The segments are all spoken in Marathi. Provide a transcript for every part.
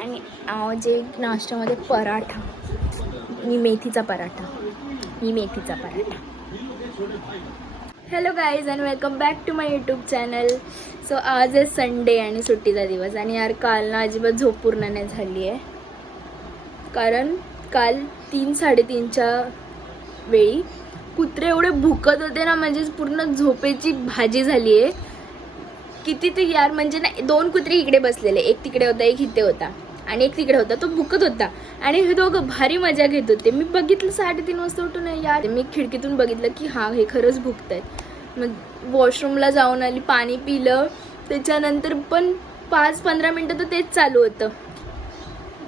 आणि जे नाश्त्यामध्ये पराठा, मी मेथीचा paratha. Hello guys and welcome back to my YouTube channel. So आज आहे संडे आणि सुट्टीचा दिवस. आणि यार काल ना अजिबात झोप पूर्ण नाही झाली आहे, कारण काल 3-3:30च्या वेळी कुत्रे एवढे भुकत होते ना, म्हणजेच पूर्ण झोपेची भाजी झाली आहे. किती ते यार, म्हणजे ना 2 कुत्रे इकडे बसलेले, एक तिकडे होता एक इथे होता आणि एक तिकडे होता, तो भुकत होता आणि हे दोघं भारी मजा घेत होते. मी बघितलं 3:30 वाजता उठून यार, मी खिडकीतून बघितलं की हा हे खरंच भुकत आहेत. मग वॉशरूमला जाऊन आली, पाणी पिलं, त्याच्यानंतर पण 5-15 मिनटं तर तेच चालू होतं,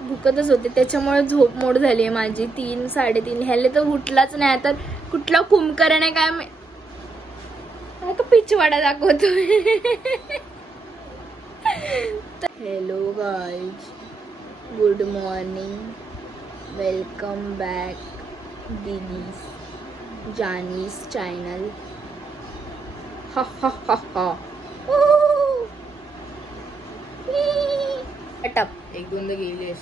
भुकतच होते. त्याच्यामुळे झोप मोड झाली आहे माझी. 3-3:30 ह्याले तर उठलाच नाही. तर कुठला कुंभकर्ण नाही काय का पिचवाडा दाखवतोय. Hello guys, good morning, welcome back दीदीज जानीज चॅनल. हा हा हा हा. शटअप. एक दोनदा गेली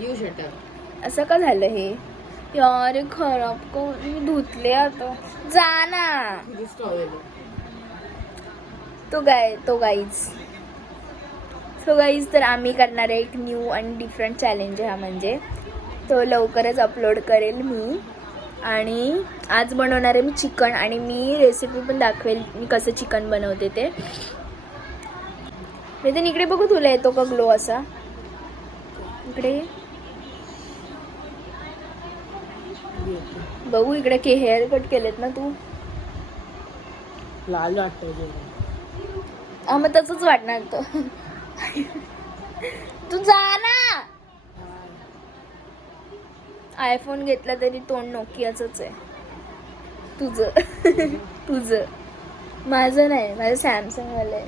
यू शटअप. असं का झालं हे यार? खराब को मी धुतले आता. जा ना. तो गाईज. सो गाईज, तर आम्ही करणार आहे एक न्यू आणि डिफरंट चॅलेंज. हा म्हणजे तो लवकरच अपलोड करेल मी. आणि आज बनवणार आहे मी चिकन, आणि मी रेसिपी पण दाखवेल मी कसं चिकन बनवते ते. मी तर इकडे बघू, तुला येतो का ग्लो असा? इकडे बघू, इकडे के हेअर कट केलेत ना तू? लाल वाटतं. हा, मग तसंच वाटणार तो. तू जा ना. आयफोन घेतला तरी तोंड नोकियाचंच आहे तुझं. तुझं, माझं नाही, माझं सॅमसंग वालं आहे.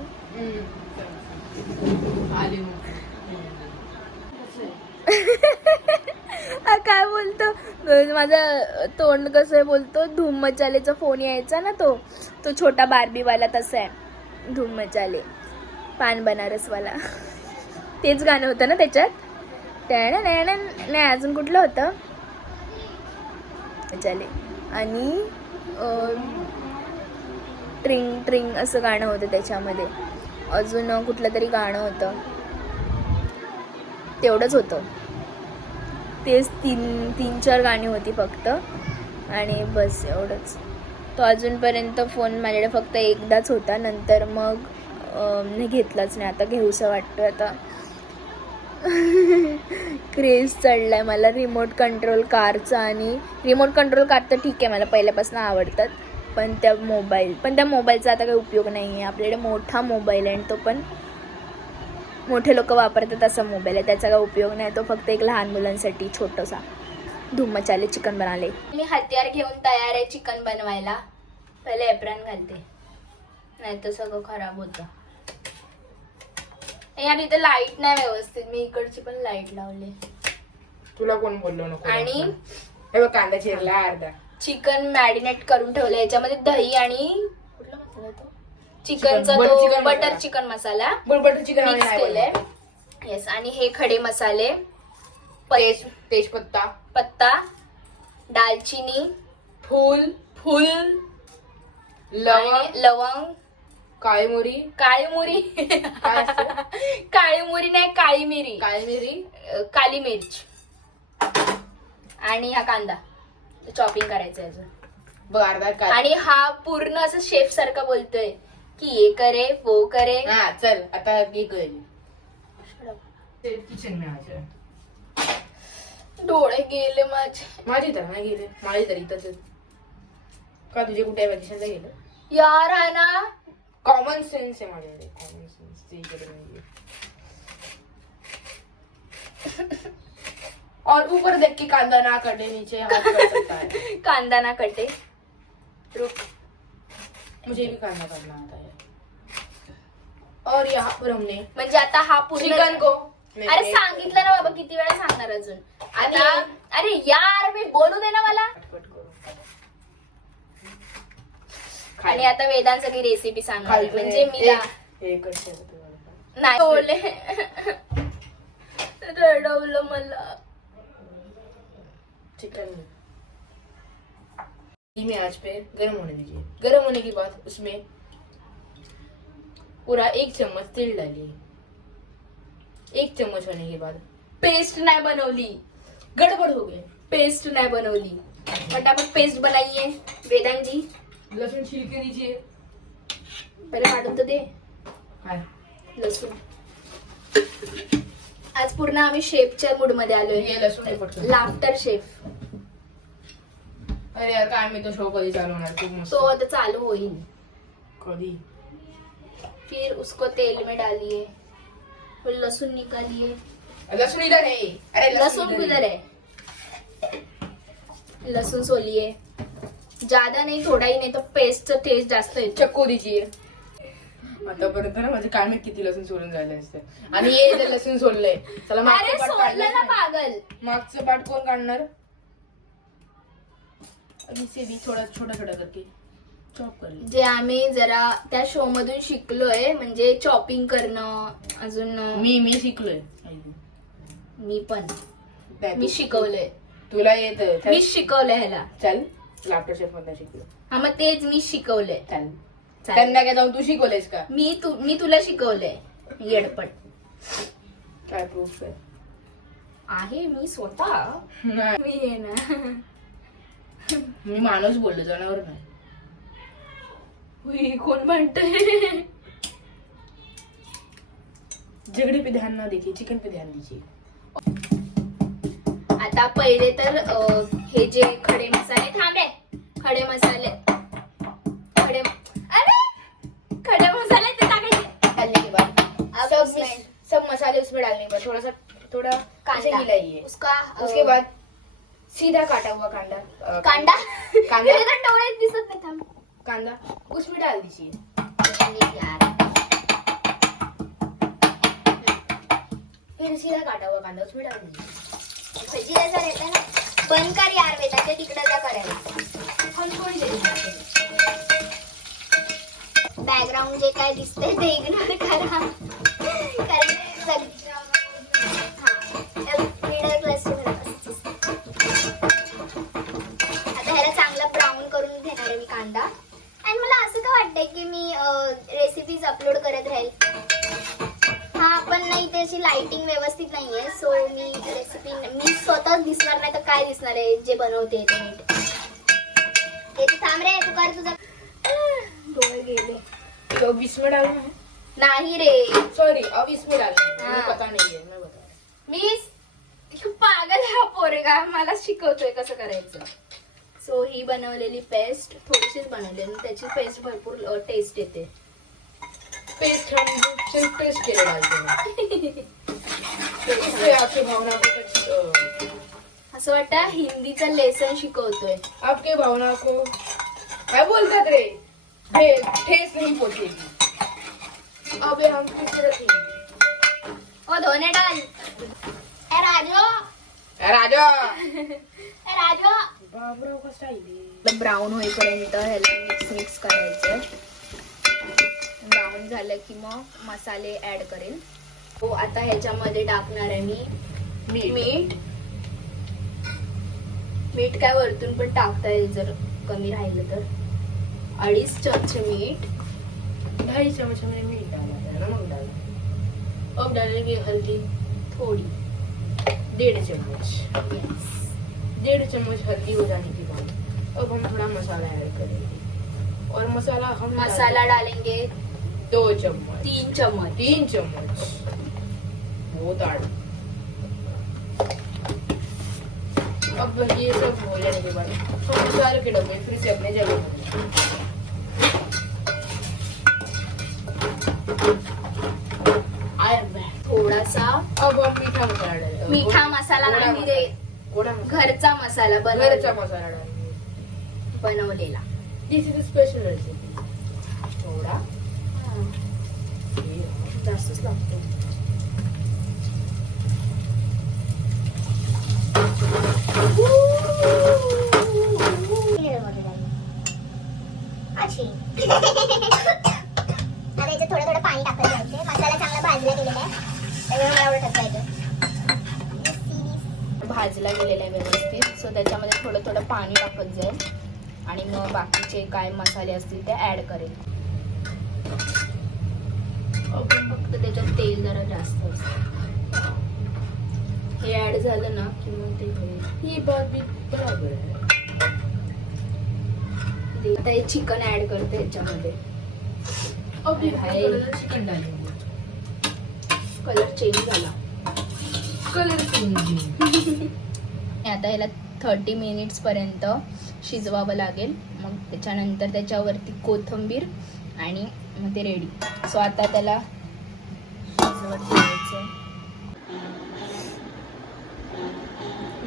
काय बोलतो माझं तोंड? कसं आहे बोलतो? धूम मचालेचा फोन यायचा ना, तो छोटा बार्बीवाला, तसा आहे धूम मचाले, पान बनारसवाला. तेच गाणं होतं ना त्याच्यात. नाही, अजून कुठलं होतं? मचाले आणि ट्रिंग ट्रिंग असं गाणं होतं त्याच्यामध्ये. अजून कुठलं तरी गाणं होतं, तेवढंच होतं. तेच 3-4 गाणी होती फक्त, आणि बस एवढंच. तो अजूनपर्यंत फोन माझ्याकडे फक्त एकदाच होता, नंतर मग मी घेतलाच नाही. आता घेऊसं वाटतं. आता क्रेज चढलाय मला रिमोट कंट्रोल कारचा. आणि रिमोट कंट्रोल कार तर ठीक आहे, मला पहिल्यापासून आवडतात, पण त्या मोबाईलचा आता काही उपयोग नाही आहे. आपल्याकडे मोठा मोबाईल आहे, आणि तो पण मोठे लोक वापरतात असा मोबाईल आहे, त्याचा काय उपयोग नाही. तो फक्त एक लहान मुलांसाठी छोटासा. धूम मचाले चिकन बनाले. मी हत्यार घेऊन तयार आहे चिकन बनवायला. पहिले एप्रॉन घालते, नाही तर सगळं खराब होतं. यार इथे लाईट नाही व्यवस्थित, मी इकडची पण लाईट लावली. तुला कोण बोललो नको? आणि हे बघ, कांदा चिरला अर्धा. चिकन मॅरिनेट करून ठेवलं. याच्यामध्ये दही आणि कुठला मसाला तो चिकनचा, तो बटर चिकन मसाला बटर चिकन मिक्स केलंय. येस. आणि हे खडे मसाले, तेजपत्ता, दालचिनी, फूल, लवंग, काळी मुरी नाही, काळी मिरी, काली मिर्च, आणि हा कांदा चॉपिंग करायचं अजून बघ अर्धा. आणि हा पूर्ण असं शेफ सारखा बोलतोय की ये करे वो करे. हा चल आता हे करेल. किचन में डोळे गेले माझी तर नाही गेले. माझी तरी तसंच का? तुझे कुठे वॅकेशनला गेलं? यार है ना, कॉमन सेन्स आहे माझ्याकडे. कॉमन सेन्स और ऊपर देख के कांदा ना कटे, नीचे हाथ कर सकता है. कांदा ना कटे. रुक, मुझे भी कांदा काटना आता है. और यहाँ पर हमने म्हणजे आता हा पूर्ण चिकन को, अरे सांगितलं ना बाबा, किती वेळा सांगणार अजून आता? अरे यार, मी बोलू दे ना मला. आणि आता वेदांत सगळी रेसिपी सांगणार, म्हणजे मी नाही बोलले. धीमी आंच पे गर्म होने दीजिए। गर्म होने के बाद उसमें पूरा 1 चम्मच तेल डालिए। 1 चम्मच होने के बाद पेस्ट नाही बनवली, गड़बड़ हो गए। पेस्ट नाही बनवली, फटाफट पेस्ट बनाइए वेदांत जी। लहसुन छील के दीजिए। पहिले काढून तर दे हाँ लसूण। आज पूर्ण आम्ही शेफच्या मूड मध्ये आलोय, ये लहसुन हे पटकन। Laughter chef. अरे यार काय मी तो शो कधी चालू होणार, खूप मस्त। तो आता चालू होईल। कधी? फिर उसको तेल में डालिए, फिर लहसुन निकालिए। लहसुन इधर है। अरे लहसुन किधर है? लहसुन सोलिए, ज्यादा नहीं थोड़ा ही, नहीं तो पेस्ट टेस्ट जास्त येतो। चक्कू दीजिए। आतापर्यंत ना माझे काय माहित किती लसूण सोलून झाले असते, आणि हे जे लसूण सोललंय चला अरे मागचं पाट सोडलं काढलंच ना नाही. पागल। मागचं पाट कोण काढणार? अभी से भी थोड़ा छोटा छोटा करके चॉप कर ले। जे आम्ही जरा त्या शो मधून शिकलोय, म्हणजे चॉपिंग करणं, अजून मी शिकलोय। मी पण काय मी तू- शिकवलंय, तुला येत? मी शिकवलंय ह्याला। चल लाफ्टर शेफ मध्ये शिकलो। हा मग तेच मी शिकवलंय। चल चालेल. त्यांना काय जाऊन तू शिकवलेस का? मी तुला शिकवलंय येडपट। काय प्रूफ आहे? आहे मी स्वतः, नाही, मी आहे ना। मी माणूस बोललो, जनावर नाही। हुई, कोण म्हणतंय? झगडे पे ध्यान ना दीजिए, चिकन पे ध्यान दीजिए। आता पहिले तर हे जे खडे मसाले, थांब रे, खडे मसाले, खडे मसाले ते टाकायचे। डालने के बाद अब सब उसमें- सब मसाले उसमें डालने के बाद थोड़ा ऐसे हिलाइए। उसका उसके बाद सीधा काटा हुआ कांदा कांदा कांदा मेरे तो डोळे दिसत नाही, थांब। कांदा उसमें डाल दीजिए। यार फिर सीधा काटा हुआ कांदा उसमें डाल दीजिए। भजी जैसा रहता है ना, बंद कर यार वेदांत, तिकडे जा करायला। हम थोड़ी देर में बॅकग्राऊंड जे काय दिसतंय ते इग्नोर करा, कारण मिडल क्लास आता ह्याला चांगला ब्राऊन करून घेणार आहे मी कांदा। आणि मला असं का वाटतंय की मी रेसिपीज अपलोड करत राहील, हा पण नाही, त्याची लाइटिंग व्यवस्थित नाहीये, सो मी रेसिपी मी स्वतःच दिसणार नाही तर काय दिसणार आहे जे बनवते ते नीट। ते तू थांब रे, तू कर तुझं। डोळे गेले। तो अब इसमें डालना है। नाही रे, सॉरी, अब इसमें डालना है। हाँ। मुझे पता नहीं है, मैं बता। मी पागल हा पोरगा, मला शिकवतोय कसं करायचं। सो ही बनवलेली पेस्ट थोडीशीच बनवलेली, त्याची पेस्ट भरपूर टेस्ट येते। पेस्ट हम सिर्फ पेस्ट के लिए डालते हैं। तो इससे आपकी भावना को कुछ असं वाटतं हिंदीचं लेसन शिकवतोय। आपके भावना को क्या बोलता रे ठेस नहीं पहुंचेगी। अब हम किस तरह रखेंगे? ओ धोने डाल। ए राजो, राजा ए राजो। बाबराव का स्टाईल आहे। ब्राऊन होईपर्यंत ह्याला मिक्स करायचं। ब्राऊन झालं की मग मसाले ऍड करेल। हो, आता ह्याच्यामध्ये टाकणार आहे मी मीठ। मीठ काय वरतून पण टाकता येईल जर कमी राहिलं तर। 2.5 चमचे मीठ, 2.5 चम्मच हमने मीठ डाला है, नमक डाला। अब डालेंगे हल्दी थोड़ी, 1.5 चम्मच। 1.5 चम्मच हल्दी हो जाने के बाद अब हम थोड़ा मसाला ऐड करेंगे, और मसाला हम मसाला डालेंगे 2 चम्मच। 3 चम्मच। 3 चम्मच वो दाल। अब ये सब हो जाने के बाद हम मसाले के डब्बे फिर से अपने जगह पर थोडासा अब हम मीठा मसाला डालेंगे। मीठा मसाला नाही रे, गोड़ा मसाला, घरचा मसाला घरचा मसाला डालेंगे। बनवलेला। दिस इज स्पेशल रेसिपी। थोड़ा जास्तच लागतो। आता याच्यात थोडं थोडं पाणी टाकत जायचं। मसाला चांगला भाजला गेलेला आहे, त्यामुळे मला एवढं टाकायचं। भाजला गेलेला आहे व्यवस्थित, सो त्याच्यामध्ये थोडं थोडं पाणी टाकत जाईल आणि मग बाकीचे काय मसाले असतील ते ॲड करेल. फक्त त्याच्यात तेल जरा जास्त असतं. हे ॲड झालं ना की मग ते होईल. ही बात भी बराबर आहे. आता हे चिकन ॲड करते ह्याच्यामध्ये. अभी हाय. चिकन डालेंगे. कलर चेंज झाला. Colour change. आता ह्याला 30 मिनिट्स पर्यंत शिजवावं लागेल. मग त्याच्यानंतर त्याच्यावरती कोथिंबीर आणि मग ते रेडी. सो आता त्याला शिजवत ठेवायचं.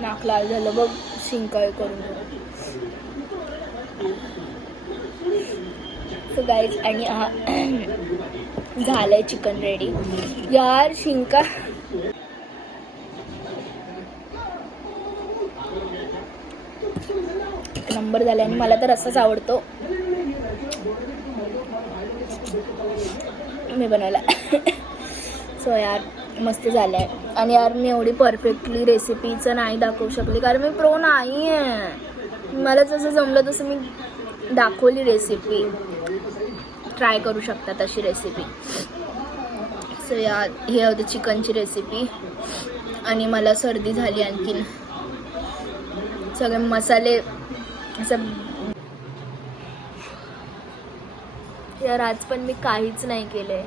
नाक लाल झालं बघ शिंकाळ करून. सो गाईज आणि हा झालंय चिकन रेडी. यार शिंका नंबर झाला आणि मला तर असाच आवडतो मी बनवायला. सो यार मस्त झालं आहे. आणि यार मी एवढी परफेक्टली रेसिपीचं नाही दाखवू शकली कारण मी प्रो नाही आहे. मला जसं जमलं तसं मी दाखवली रेसिपी. ट्राय करू शकता तशी रेसिपी. सो यार हे होती चिकनची रेसिपी. आणि मला सर्दी झाली आणखीन. सगळे मसाले असं. यार आज पण मी काहीच नाही केलं आहे.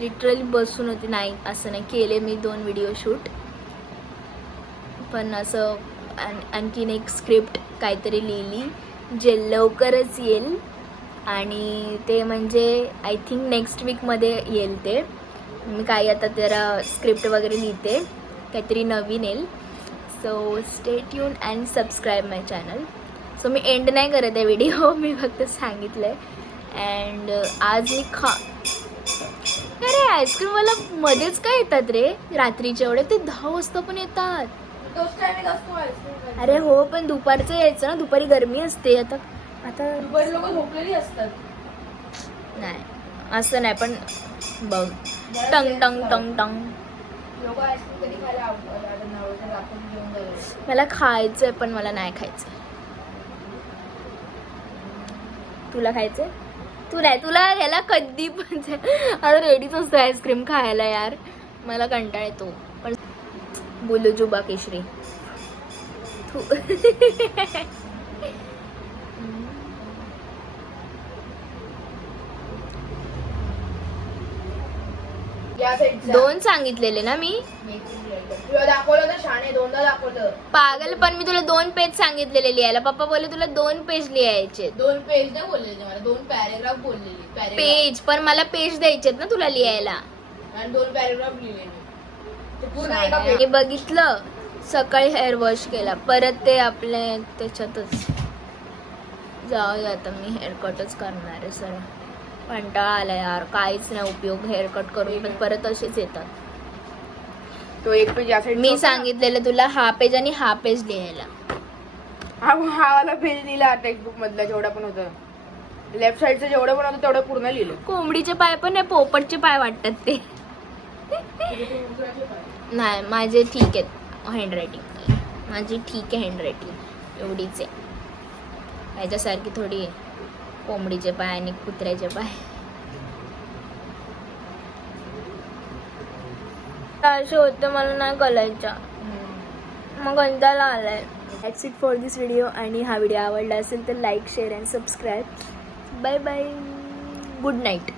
लिटरली बसून होती. नाही असं नाही केले मी 2 व्हिडिओ शूट. पण असं आणखीन एक स्क्रिप्ट काहीतरी लिहिली जे लवकरच येईल. आणि ते म्हणजे आय थिंक नेक्स्ट वीकमध्ये येईल. ते मी काही आता जरा स्क्रिप्ट वगैरे लिहिते. काहीतरी नवीन येईल. So stay tune and subscribe my channel. So me and नाही करत आहे व्हिडिओ. मी फक्त सांगितलं आहे. अँड आज मी अरे आईस्क्रीमवाला मध्येच काय येतात रे रात्रीचे एवढे. ते 10 वाजता पण येतात. अरे हो पण दुपारचं यायचं ना. दुपारी गरमी असते. आता लोक झोपलेली असतात. नाही असं नाही पण बघ टंग टंग टंग टंग. लोक आईस्क्रीम कधी खायला आवडतात. मला खायचंय पण मला नाही खायचं. तुला खायचंय? तू नाही. तुला ह्याला कधी पण आता रेडीच असतो आईस्क्रीम खायला. यार मला कंटाळा येतो. पण बोलू जुबा केशरी तू. या साईडचा 2 सांगितलेले ना मी. तुला दाखवलं तर शाणे 2दा दाखवलं. पागल पण मी तुला 2 पेज सांगितलेले लिहायला. पप्पा बोलले तुला 2 पेज लिहायचे. 2 पेज नाही बोललेले मला. 2 पॅरेग्राफ बोललेले. पेज पण मला पेज द्यायचेत ना तुला लिहायला. आणि 2 पॅरेग्राफ लिहिले मी. ते पूर्ण एका हे बघितलं. सकाळी हेअर वॉश केला परत ते आपले त्याच्यातच जाऊ दे. आता मी हेअरकटच करणार आहे सर. कंटाळा आला यार. काहीच नाही उपयोग हेअरकट करून पण परत असेच येतात. तो एक पेज या साईड मी सांगितलेलं तुला हा पेज आणि हा पेज लिहायला. हा वाला पेज लिहिला टेक्स्टबुक मधला जेवढा पण होतं. लेफ्ट साईडचं जेवढं पण होतं तेवढं पूर्ण लिहिलं. कोंबडीचे पाय पण नाही पोपटचे पाय वाटतात ते. नाही माझे ठीक आहेत हँडरायटिंग. माझी ठीक आहे हँडरायटिंग एवढीच आहे. ह्याच्यासारखी थोडी आहे कोंबडीचे पाय आणि कुत्र्याचे पाय. असे होते मला नाही कळायच्या. मग कंटाळा आलाय. That's it for this video. आणि हा व्हिडिओ आवडला असेल तर like share and subscribe. Bye bye. Good night.